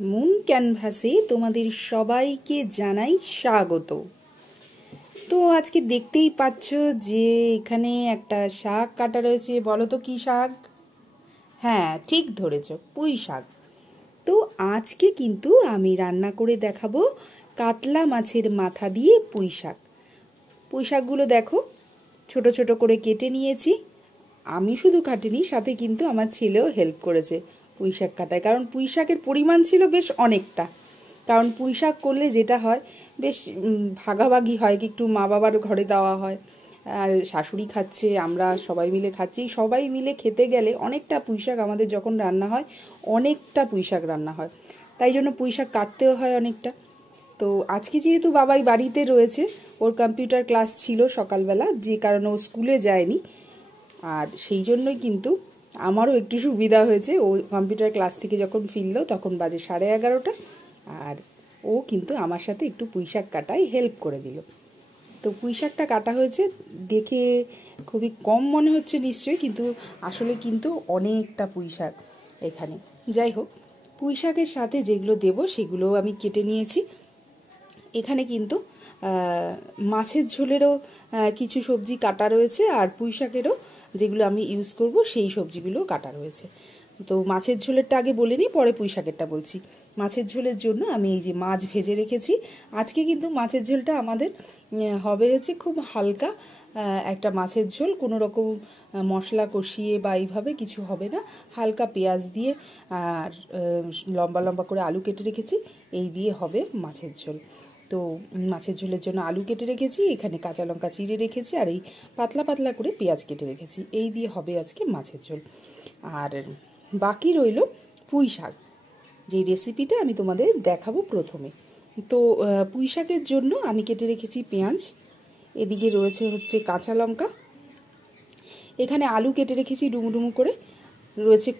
Moon ক্যানভাসে তোমাদের সবাইকে জানাই স্বাগত। তো আজকে দেখতেই পাচ্ছ যে এখানে একটা শাক কাটা রয়েছে। বলো তো কি শাক? হ্যাঁ, ঠিক ধরেছ, পুঁই শাক। তো আজকে কিন্তু আমি রান্না করে দেখাবো কাতলা মাছের মাথা দিয়ে পুঁই শাক। পুঁই শাকগুলো দেখো, ছোট ছোট করে কেটে নিয়েছি। আমি শুধু কাটিনি, সাথে কিন্তু আমার ছেলেও হেল্প করেছে পুঁই শাক কাটায়, কারণ পুঁই শাকের পরিমাণ ছিল বেশ অনেকটা। কারণ পুঁই শাক করলে যেটা হয়, বেশ ভাগাভাগি হয়, একটু মা বাবার ঘরে দেওয়া হয়, আর শাশুড়ি খাচ্ছে, আমরা সবাই মিলে খাচ্ছি। সবাই মিলে খেতে গেলে অনেকটা পুঁই শাক আমাদের যখন রান্না হয়, অনেকটা পুঁই শাক রান্না হয়, তাই জন্য পুঁই শাক কাটতেও হয় অনেকটা। তো আজকে যেহেতু বাবাই বাড়িতে রয়েছে, ওর কম্পিউটার ক্লাস ছিল সকালবেলা, যে কারণে ও স্কুলে যায়নি, আর সেই জন্যই কিন্তু আমারও একটু সুবিধা হয়েছে। ও কম্পিউটার ক্লাস থেকে যখন ফিরলো তখন বাজে 11:30, আর ও কিন্তু আমার সাথে একটু পুঁই শাক কাটায় হেল্প করে দিল। তো পুঁই শাকটা কাটা হয়েছে, দেখে খুবই কম মনে হচ্ছে নিশ্চয়ই, কিন্তু আসলে কিন্তু অনেকটা পুঁই শাক এখানে। যাই হোক, পুঁই শাকের সাথে যেগুলো দেব সেগুলোও আমি কেটে নিয়েছি। এখানে কিন্তু মাছের ঝোলেরও কিছু সবজি কাটা রয়েছে, আর পুঁই শাকেরও যেগুলো আমি ইউজ করব সেই সবজিগুলো কাটা রয়েছে। তো মাছের ঝোলেরটা আগে বলে নিই, পরে পুঁই শাকেরটা বলছি। মাছের ঝোলের জন্য আমি এই যে মাছ ভেজে রেখেছি। আজকে কিন্তু মাছের ঝোলটা আমাদের হবে হচ্ছে খুব হালকা একটা মাছের ঝোল, কোনো রকম মশলা কষিয়ে বা এইভাবে কিছু হবে না। হালকা পেঁয়াজ দিয়ে আর লম্বা লম্বা করে আলু কেটে রেখেছি, এই দিয়ে হবে মাছের ঝোল। তো মাছের ঝোলের জন্য আলু কেটে রেখেছি, এখানে কাঁচা লঙ্কা চিড়ে রেখেছি, আর এই পাতলা পাতলা করে পেঁয়াজ কেটে রেখেছি। এই দিয়ে হবে আজকে মাছের ঝোল। আর বাকি রইল পুঁই শাক, যে রেসিপিটা আমি তোমাদের দেখাবো প্রথমে। তো পুঁই শাকের জন্য আমি কেটে রেখেছি পেঁয়াজ, এদিকে রয়েছে হচ্ছে কাঁচা লঙ্কা, এখানে আলু কেটে রেখেছি ডুমু ডুমু করে, রয়েছে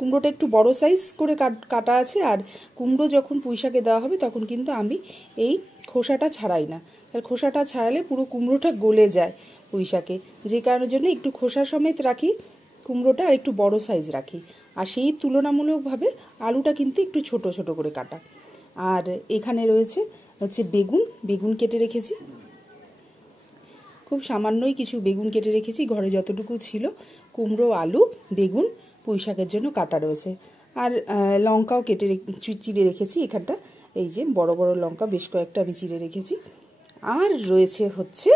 কুমড়োটা একটু বড় সাইজ করে কাটা আছে। আর কুমড়ো যখন পুঁই শাকে দেওয়া হবে তখন কিন্তু আমি এই খোসাটা ছাড়াই না, তাহলে খোসাটা ছাড়ালে পুরো কুমড়োটা গলে যায় পুঁই শাকে, যে কারণের জন্য একটু খোসা সমেত রাখি কুমড়োটা, আর একটু বড় সাইজ রাখি। আর সেই তুলনামূলকভাবে আলুটা কিন্তু একটু ছোট ছোট করে কাটা। আর এখানে রয়েছে হচ্ছে বেগুন কেটে রেখেছি, খুব সামান্যই কিছু বেগুন কেটে রেখেছি, ঘরে যতটুকু ছিল। কুমড়ো, আলু, বেগুন পুঁই শাকের জন্য কাটা রয়েছে। আর লঙ্কাও চিড়ে রেখেছি এখানটা, এই যে বড় বড় লঙ্কা বেশ কয়েকটা আমি চিড়ে রেখেছি। আর রয়েছে হচ্ছে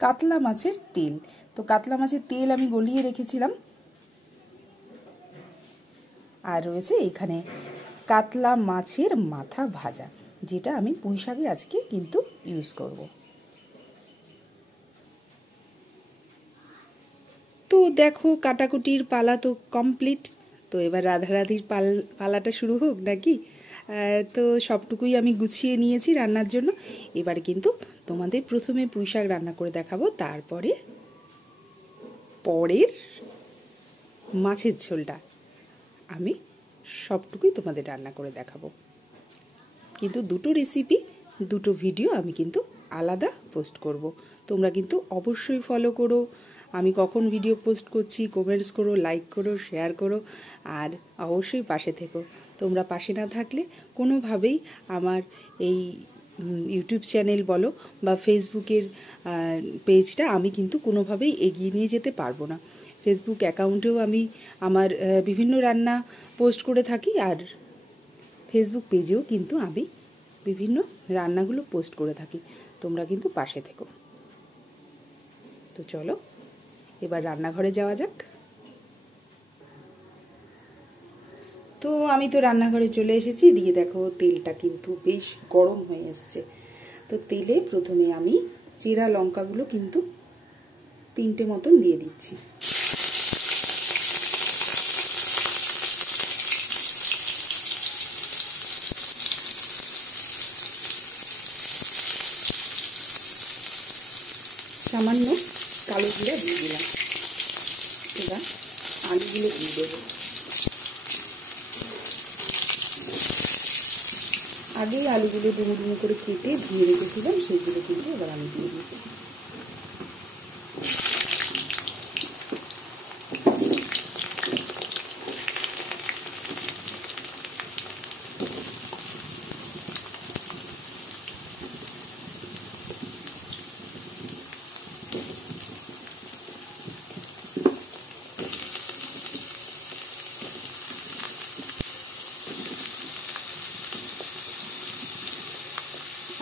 কাতলা মাছের তেল। তো কাতলা মাছের তেল আমি গলিয়ে রেখেছিলাম। আর রয়েছে এখানে কাতলা মাছের মাথা ভাজা, যেটা আমি পুঁই শাকে আজকে কিন্তু ইউজ করব। তো দেখো, কাটাকুটির পালা তো কমপ্লিট। তো এবার রাধারাধির পালাটা শুরু হোক নাকি? তো সবটুকুই আমি গুছিয়ে নিয়েছি রান্নার জন্য। এবার কিন্তু তোমাদের প্রথমে পুঁই শাক রান্না করে দেখাবো, তারপরে পরের মাছের ঝোলটা আমি সবটুকুই তোমাদের রান্না করে দেখাবো। কিন্তু দুটো রেসিপি, দুটো ভিডিও আমি কিন্তু আলাদা পোস্ট করব। তোমরা কিন্তু অবশ্যই ফলো করো, আমি কখন ভিডিও পোস্ট করছি কমেন্টস করো, লাইক করো, শেয়ার করো, আর অবশ্যই পাশে থেকো। তোমরা পাশে না থাকলে কোনোভাবেই আমার এই ইউটিউব চ্যানেল বলো বা ফেসবুকের পেজটা আমি কিন্তু কোনোভাবেই এগিয়ে নিয়ে যেতে পারবো না। ফেসবুক অ্যাকাউন্টেও আমি আমার বিভিন্ন রান্না পোস্ট করে থাকি, আর ফেসবুক পেজেও কিন্তু আমি বিভিন্ন রান্নাগুলো পোস্ট করে থাকি। তোমরা কিন্তু পাশে থেকো। তো চলো এবার রান্নাঘরে যাওয়া যাক। তো আমি তো রান্নাঘরে চলে এসেছি, দিয়ে দেখো তেলটা কিন্তু বেশ গরম হয়ে এসছে। তো তেলে প্রথমে আমি চিরা লঙ্কাগুলো কিন্তু 3টে মতন দিয়ে দিচ্ছি। সামান্য কালো জিরা দিয়ে দিলাম। এবার আলুগুলো দিয়ে দেবো। আগেই আলুগুলো ডুমো ডুমো করে কেটে ধুয়ে রেখেছিলাম, সেইগুলো কিন্তু এবার আমি দিয়ে দিচ্ছি।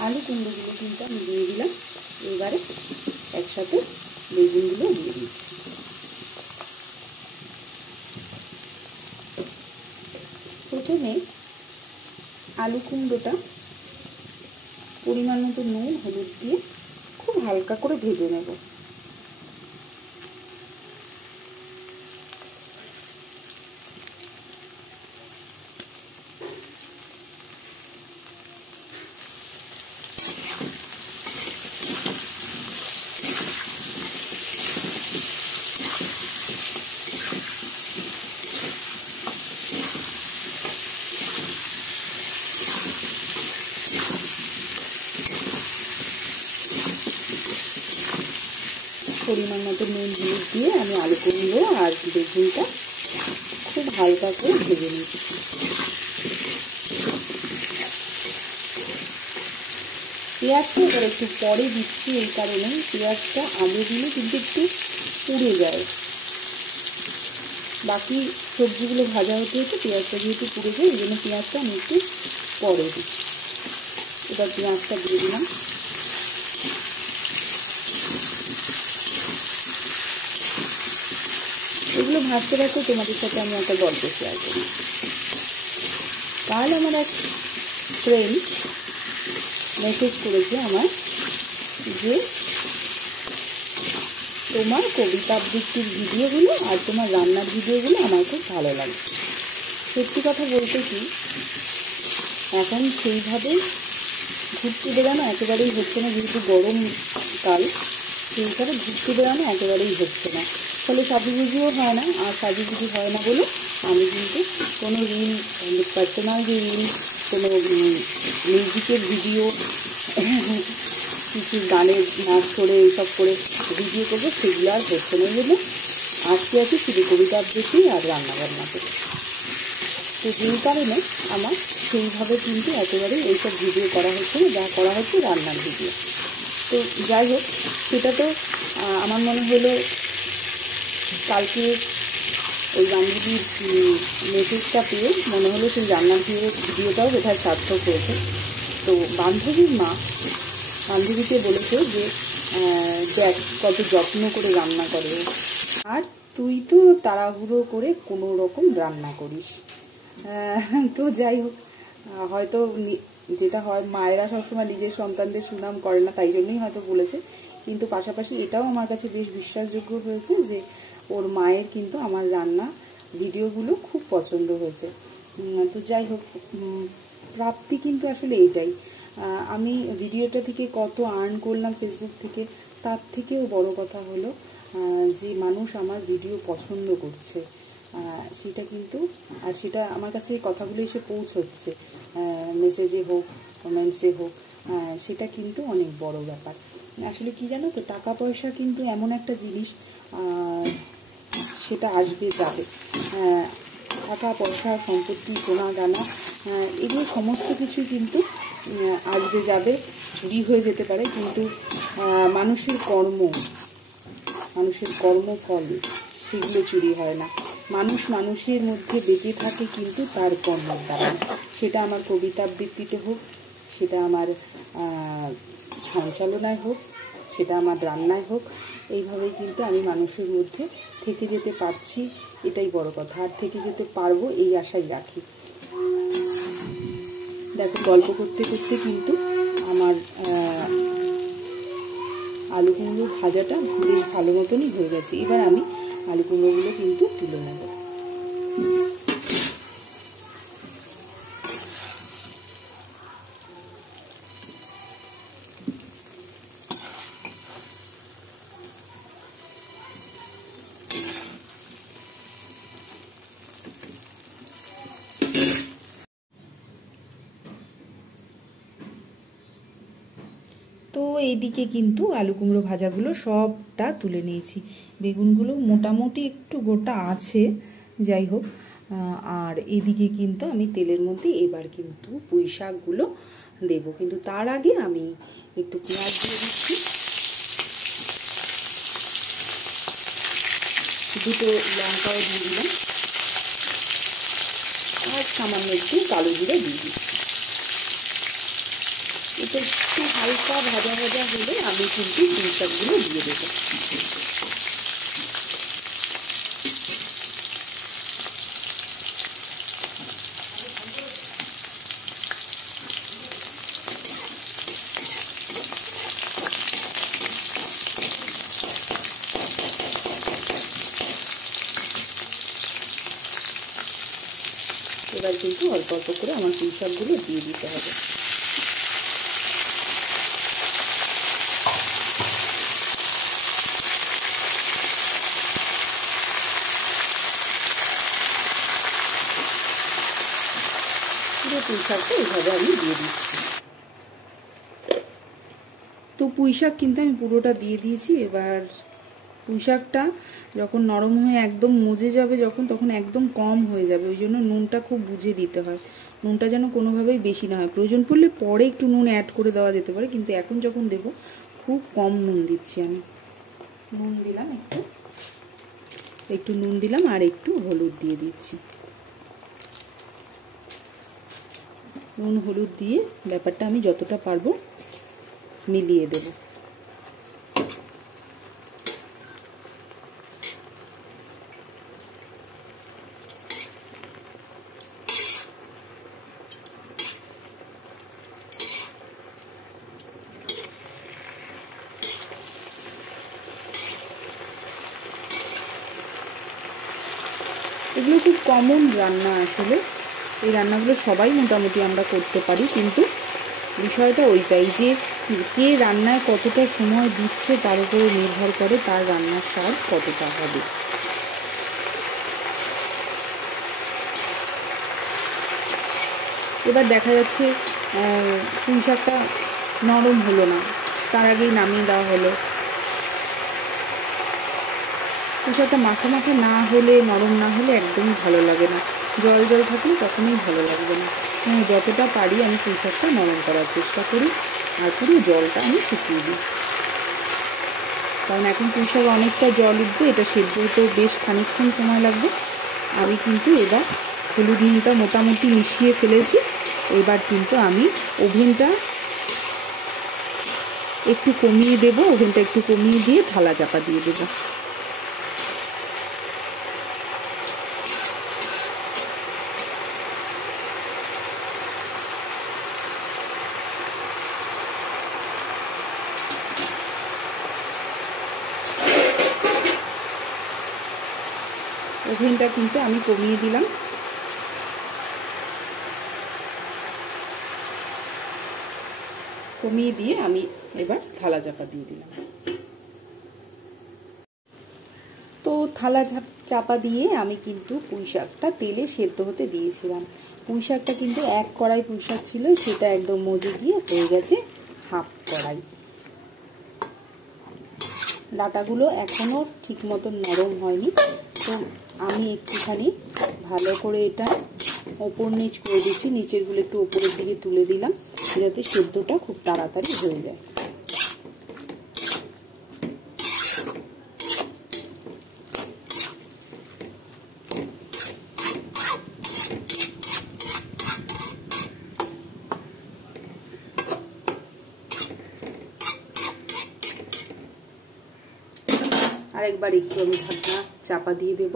আলু কুমড়োগুলো কিন্তু আমি দিয়ে দিলাম। এবারে একসাথে বেগুনগুলো দিয়ে দিচ্ছি। প্রথমে আলু কুমড়োটা পরিমাণ মতো নুন হলুদ দিয়ে খুব হালকা করে ভেজে নেব। পরিমাণ মতো নুন হলুদ দিয়ে আমি আলু কুমড়ো আর বেগুনটা খুব হালকা করে ভেজে নিচ্ছি। পেঁয়াজটা এবার একটু পরে দিচ্ছি, এই কারণে পেঁয়াজটা আগে দিলে কিন্তু একটু পুড়ে যায়। বাকি সবজিগুলো ভাজা হতে হতে পেঁয়াজটা যেহেতু পুড়ে যায়, এই জন্য পেঁয়াজটা আমি একটু পরে দিচ্ছি। এবার পেঁয়াজটা দিয়ে দিলাম। এগুলো ভাজতে ভাজতে তোমাদের সাথে আমি একটা গল্প শেয়ার করি। কাল আমার এক ফ্রেন্ড মেসেজ করেছে আমার যে তোমার কবিতা আবৃত্তির ভিডিওগুলো আর তোমার রান্নার ভিডিওগুলো আমার খুব ভালো লাগে। সত্যি কথা বলতে কি, এখন সেইভাবে ঘুরতে বেড়ানো একেবারেই হচ্ছে না, যেহেতু গরমকাল, সেই হিসাবে ঘুরতে বেড়ানো একেবারেই হচ্ছে না। ফলে সাজুগুজিও হয় না, আর সাজুগুজি হয় না বলে আমি কিন্তু কোনো রিল, পার্সোনাল যে রিল, কোনো মিউজিকের ভিডিও, কিছু গানের নাচ করে এইসব করে ভিডিও করবো, সেগুলো আর হচ্ছে না। জন্য আজকে আছি শুধু কবিতা আবৃত্তি আর রান্নাবান্না করে। তো যেই কারণে আমার সেইভাবে কিন্তু একেবারেই এইসব ভিডিও করা হচ্ছে না, যা করা হচ্ছে রান্নার ভিডিও। তো যাই হোক, সেটা তো আমার মনে হলো কালকে ওই বান্ধবীর মেসেজটা পেয়ে মনে হলো সেই রান্নার ভিডিওটাও বোধহয় সার্থক হয়েছে। তো বান্ধবীর মা বান্ধবীকে বলেছে যে দেখ কত যত্ন করে রান্না করে, আর তুই তো তাড়াহুড়ো করে কোনো রকম রান্না করিস। তো যাই হোক, হয়তো যেটা হয়, মায়েরা সবসময় নিজের সন্তানদের সুনাম করে না, তাই জন্যই হয়তো বলেছে। কিন্তু পাশাপাশি এটাও আমার কাছে বেশ বিশ্বাসযোগ্য হয়েছে যে ওর মায়ের কিন্তু আমার রান্না ভিডিওগুলো খুব পছন্দ হয়েছে। তো যাই হোক, প্রাপ্তি কিন্তু আসলে এইটাই। আমি ভিডিওটা থেকে কত আর্ন করলাম ফেসবুক থেকে, তার থেকেও বড় কথা হলো যে মানুষ আমার ভিডিও পছন্দ করছে, সেটা কিন্তু, আর সেটা আমার কাছে এই কথাগুলো এসে পৌঁছচ্ছে, মেসেজে হোক কমেন্টসে হোক, সেটা কিন্তু অনেক বড় ব্যাপার। আসলে কি জানো তো, টাকা পয়সা কিন্তু এমন একটা জিনিস, সেটা আসবে যাবে। টাকা পয়সা, সম্পত্তি, সোনা দানা, এগুলো সমস্ত কিছু কিন্তু আসবে যাবে, চুরি হয়ে যেতে পারে, কিন্তু মানুষের কর্মফল সেগুলো চুরি হয় না। মানুষ মানুষের মধ্যে বেঁচে থাকে কিন্তু তার কর্মের দ্বারা। সেটা আমার কবিতা আবৃত্তিতে হোক, সেটা আমার সঞ্চালনায় হোক, সেটা আমার রান্নায় হোক, এইভাবেই কিন্তু আমি মানুষের মধ্যে থেকে যেতে পারছি, এটাই বড় কথা। আর থেকে যেতে পারবো এই আশাই রাখি। দেখো, গল্প করতে করতে কিন্তু আমার আলু কুমড়ো ভাজাটা বেশ ভালো মতনই হয়ে গেছে। এবার আমি আলু কুমড়োগুলো কিন্তু তুলে নেব। তো এইদিকে কিন্তু আলু কুমড়ো ভাজাগুলো সবটা তুলে নিয়েছি। বেগুনগুলো মোটামুটি একটু গোটা আছে, যাই হোক। আর এদিকে কিন্তু আমি তেলের মধ্যে এবার কিন্তু পুঁই শাকগুলো দেবো, কিন্তু তার আগে আমি একটু পেঁয়াজ দিয়ে দিচ্ছি, দুটো লঙ্কাও দিয়ে দিলাম, আর সামান্য একটু কালো জিরে দিয়ে দিচ্ছি। এটা একটু হালকা ভাজা ভাজা হলে আমি কিন্তু পুঁই শাকগুলো দিয়ে দেবো। এবার কিন্তু অল্প অল্প করে আমার পুঁই শাকগুলো দিয়ে দিতে হবে। পুরো পুঁই শাকটা এইভাবে আমি দিয়ে দিচ্ছি। তো পুঁই শাক কিন্তু আমি পুরোটা দিয়ে দিয়েছি। এবার পুঁই শাকটা যখন নরম হয়ে একদম মজে যাবে যখন, তখন একদম কম হয়ে যাবে। ওই জন্য নুনটা খুব বুঝে দিতে হয়, নুনটা যেন কোনোভাবেই বেশি না হয়। প্রয়োজন পড়লে পরে একটু নুন অ্যাড করে দেওয়া যেতে পারে, কিন্তু এখন যখন দেবো খুব কম নুন দিচ্ছি আমি। নুন দিলাম একটু নুন দিলাম আর একটু হলুদ দিয়ে দিচ্ছি। নুন হলুদ দিয়ে ব্যাপারটা আমি যতটা পারবো মিলিয়ে দেব। এগুলো খুব কমন রান্না, আসলে এই রান্নাগুলো সবাই মোটামুটি আমরা করতে পারি, কিন্তু বিষয়টা ওইটাই যে কে রান্নায় কতটা সময় দিচ্ছে তার উপরে নির্ভর করে তার রান্নার স্বাদ কতটা হবে। এবার দেখা যাচ্ছে পুঁই শাকটা নরম হলো না, তার আগেই নামিয়ে দেওয়া হলো। পুঁই শাকটা মাখা মাখা না হলে, নরম না হলে একদমই ভালো লাগে না। জল জল থাকলে কখনোই ভালো লাগবে না। যতটা পারি আমি পুঁই শাকটা নরম করার চেষ্টা করি, আর পুরো জলটা আমি শুকিয়ে দিই। কারণ এখন পুঁই শাক অনেকটা জল উঠবে, এটা সেদ্ধ হতেও বেশ খানিকক্ষণ সময় লাগবে। আমি কিন্তু এবার হলুদ নুনটা মোটামুটি মিশিয়ে ফেলেছি। এবার কিন্তু আমি ওভেনটা একটু কমিয়ে দেবো, ওভেনটা একটু কমিয়ে দিয়ে থালা চাপা দিয়ে দেবো। ওভেনটা কিন্তু আমি কমিয়ে দিলাম। কমিয়ে দিয়ে আমি এবার থালা চাপা দিয়ে দিলাম। তো থালা চাপা দিয়ে আমি কিন্তু পুঁই শাকটা তেলে সেদ্ধ হতে দিয়েছিলাম। পুঁই শাকটা কিন্তু এক কড়াই পুঁই শাক ছিল, সেটা একদম মজে গিয়ে হয়ে গেছে হাফ কড়াই। ডাঁটাগুলো এখনও ঠিক মতন নরম হয়নি, তো আমি একটুখানি ভালো করে এটা ওপর নিচ করে দিচ্ছি। নিচেরগুলো একটু ওপরের দিকে তুলে দিলাম যাতে সেদ্ধটা খুব তাড়াতাড়ি হয়ে যায়। আরেকবার একটু আমি ঢাকনা চাপা দিয়ে দেব।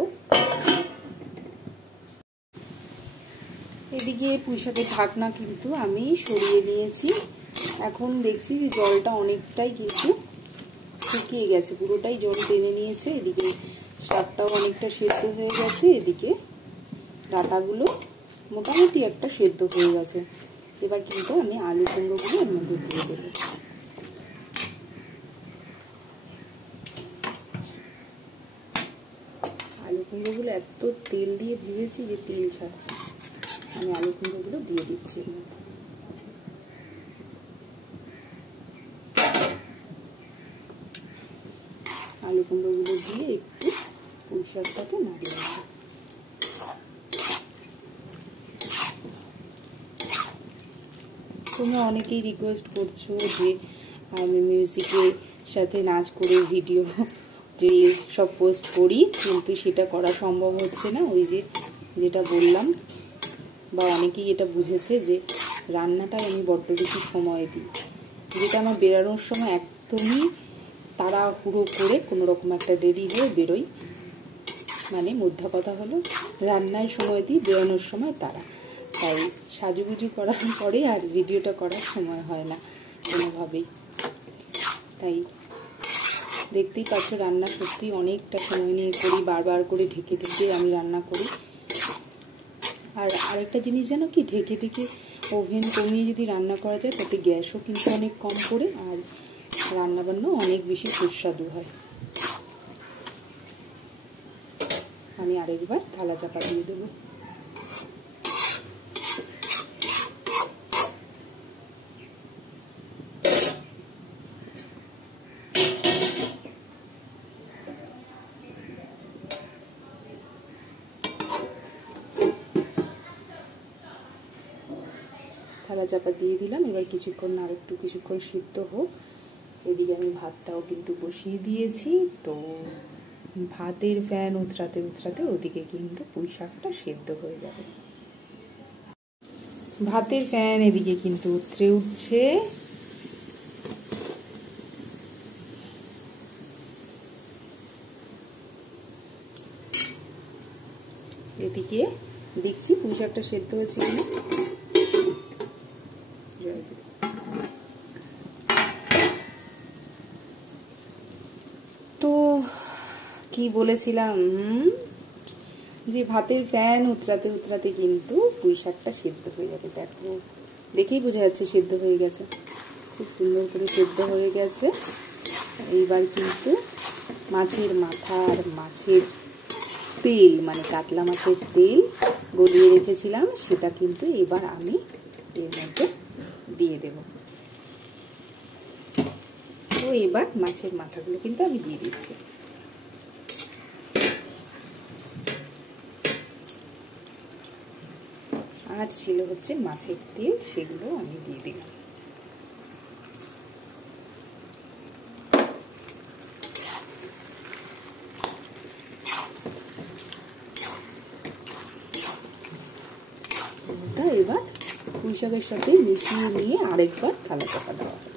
এদিকে পুঁই শাকের ঢাকনা কিন্তু আমি সরিয়ে নিয়েছি। এখন দেখছি যে জলটা অনেকটাই কিন্তু শুকিয়ে গেছে, পুরোটাই জল টেনে নিয়েছে। এদিকে শাকটাও অনেকটা সেদ্ধ হয়ে গেছে, এদিকে ডাঁটাগুলো মোটামুটি একটা সেদ্ধ হয়ে গেছে। এবার কিন্তু আমি আলু কুমড়োগুলো এর মধ্যে দিয়ে দেবো। আলু কুমড়োগুলো এত তেল দিয়ে ভেজেছি যে তেল ছাড়ছে। আমি আলু কুমড়োগুলো দিয়ে দিচ্ছি এর মধ্যে। আলু কুমড়োগুলো দিয়ে একটু পুঁই শাকটাকে নাড়িয়ে দেবো। তোমরা অনেকেই রিকোয়েস্ট করছো যে আমি মিউজিকের সাথে নাচ করে ভিডিও যে সব পোস্ট করি, কিন্তু সেটা করা সম্ভব হচ্ছে না। ওই যে যেটা বললাম, বা অনেকেই এটা বুঝেছে যে রান্নাটায় আমি বড্ড বেশি সময় দিই, যেটা আমার বেরোনোর সময় একদমই তাড়াহুড়ো করে কোনো রকম একটা রেডি হয়ে বেরোই। মানে মোদ্দা কথা হলো রান্নায় সময় দিই, বেরোনোর সময় তারা, তাই সাজুগুজু করার পরে আর ভিডিওটা করার সময় হয় না কোনোভাবেই। তাই দেখতেই পাচ্ছ রান্না সত্যি অনেকটা সময় নিয়ে করি, বারবার করে ঢেকে ঢেকে আমি রান্না করি। আর আরেকটা জিনিস জানো কি, ঢেকে ঢেকে ওভেন কমিয়ে যদি রান্না করা যায় তাতে গ্যাসও কিন্তু অনেক কম পড়ে আর রান্নাবান্নাও অনেক বেশি সুস্বাদু হয়। আমি আরেকবার থালা চাপা দিয়ে দেবো। থালা চাপা দিয়ে দিলাম, এবার কিছুক্ষণ আর একটু কিছুক্ষণ সিদ্ধ হোক। এদিকে আমি ভাতটাও কিন্তু বসিয়ে দিয়েছি। তো ভাতের ফ্যান উতরাতে উতরাতে ওদিকে কিন্তু পুঁই শাকটা সেদ্ধ হয়ে যাবে। ভাতের ফ্যান এদিকে কিন্তু উতরে উঠছে। এদিকে দেখছি পুঁই শাকটা সেদ্ধ হয়েছে কিনা। তো কি বলেছিলাম, যে ভাতের ফ্যান উতরাতে উতরাতে কিন্তু পুঁই শাকটা সেদ্ধ হয়ে যাবে। দেখো দেখেই বোঝা যাচ্ছে সেদ্ধ হয়ে গেছে, খুব সুন্দর করে সেদ্ধ হয়ে গেছে। এইবার কিন্তু মাছের মাথা আর মাছের তেল, মানে কাতলা মাছের তেল গলিয়ে রেখেছিলাম, সেটা কিন্তু এবার আমি এর মধ্যে দিয়ে দেব। তো এবার মাছের মাথাগুলো কিন্তু আমি দিয়ে দিচ্ছি। আর ছিল হচ্ছে মাছের তেল, সেগুলো আমি দিয়ে দিলাম। ওটা এবার পুঁই শাকের সাথে মিশিয়ে নিয়ে আরেকবার থালা চাপা দেওয়া হবে।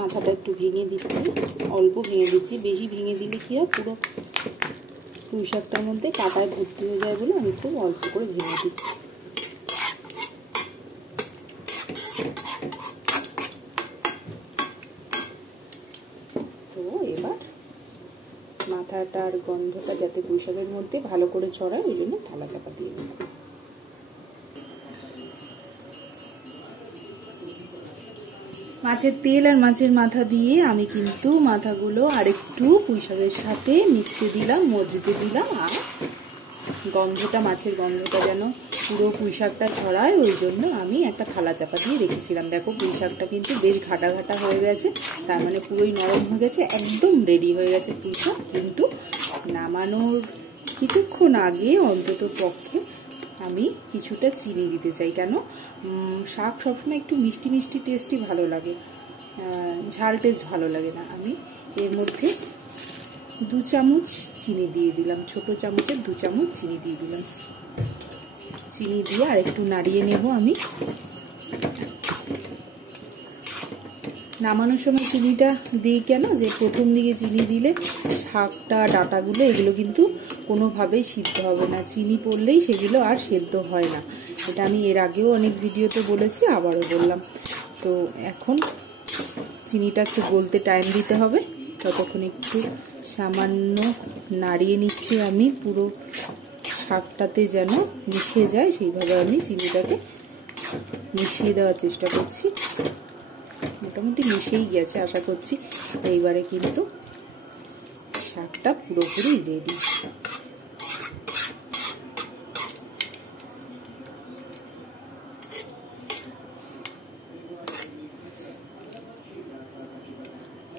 মাথাটা একটু ভেঙে দিচ্ছি, অল্প ভেঙে দিচ্ছি, বেশি ভেঙে দিলে কি হয় পুরো পুঁই শাকটার মধ্যে কাঁটায় ভর্তি হয়ে যায় বলে আমি খুব অল্প করে ভেঙে দিচ্ছি। তো এবার মাথাটার গন্ধটা যাতে পুঁই শাকের মধ্যে ভালো করে ছড়ায় ওই জন্য থালা চাপা দিয়ে দিলাম। মাছের তেল আর মাছের মাথা দিয়ে আমি কিন্তু মাথাগুলো আরেকটু পুঁই শাকের সাথে মিশতে দিলাম, মজতে দিলাম। আর গন্ধটা, মাছের গন্ধটা যেন পুরো পুঁই শাকটা ছড়ায় ওই জন্য আমি একটা থালা চাপা দিয়ে রেখেছিলাম। দেখো পুঁই শাকটা কিন্তু বেশ ঘাটা ঘাটা হয়ে গেছে, তার মানে পুরোই নরম হয়ে গেছে, একদম রেডি হয়ে গেছে পুঁই শাক। কিন্তু নামানোর কিছুক্ষণ আগে অন্তত পক্ষে আমি কিছুটা চিনি দিতে চাই। কেন, শাক সবসময় একটু মিষ্টি মিষ্টি টেস্টই ভালো লাগে, ঝাল টেস্ট ভালো লাগে না। আমি এর মধ্যে 2 চামচ চিনি দিয়ে দিলাম, ছোটো চামচের 2 চামচ চিনি দিয়ে দিলাম। চিনি দিয়ে আর একটু নাড়িয়ে নেব আমি। নামানোর সময় চিনিটা দিই কেন, যে প্রথম দিকে চিনি দিলে শাকটা, ডাঁটাগুলো এগুলো কিন্তু কোনোভাবেই সিদ্ধ হবে না, চিনি পড়লেই সেগুলো আর সেদ্ধ হয় না। এটা আমি এর আগেও অনেক ভিডিওতে বলেছি, আবারও বললাম। তো এখন চিনিটা একটু গলতে টাইম দিতে হবে, ততক্ষণ একটু সামান্য নাড়িয়ে নিচ্ছি আমি, পুরো শাকটাতে যেন মিশে যায় সেইভাবে আমি চিনিটাকে মিশিয়ে দেওয়ার চেষ্টা করছি। মোটামুটি মিশেই গেছে আশা করছি। এইবারে কিন্তু শাকটা পুরোপুরি রেডি।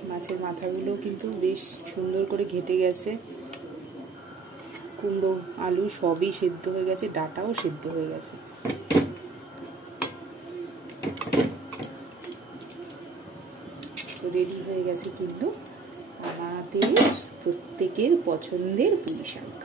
মাছের মাথাগুলো কিন্তু বেশ সুন্দর করে ঘেটে গেছে, কুমড়ো আলু সবই সেদ্ধ হয়ে গেছে, ডাঁটাও সেদ্ধ হয়ে গেছে। রেডি হয়ে গেছে কিন্তু আমাদের প্রত্যেকের পছন্দের পুঁই শাক।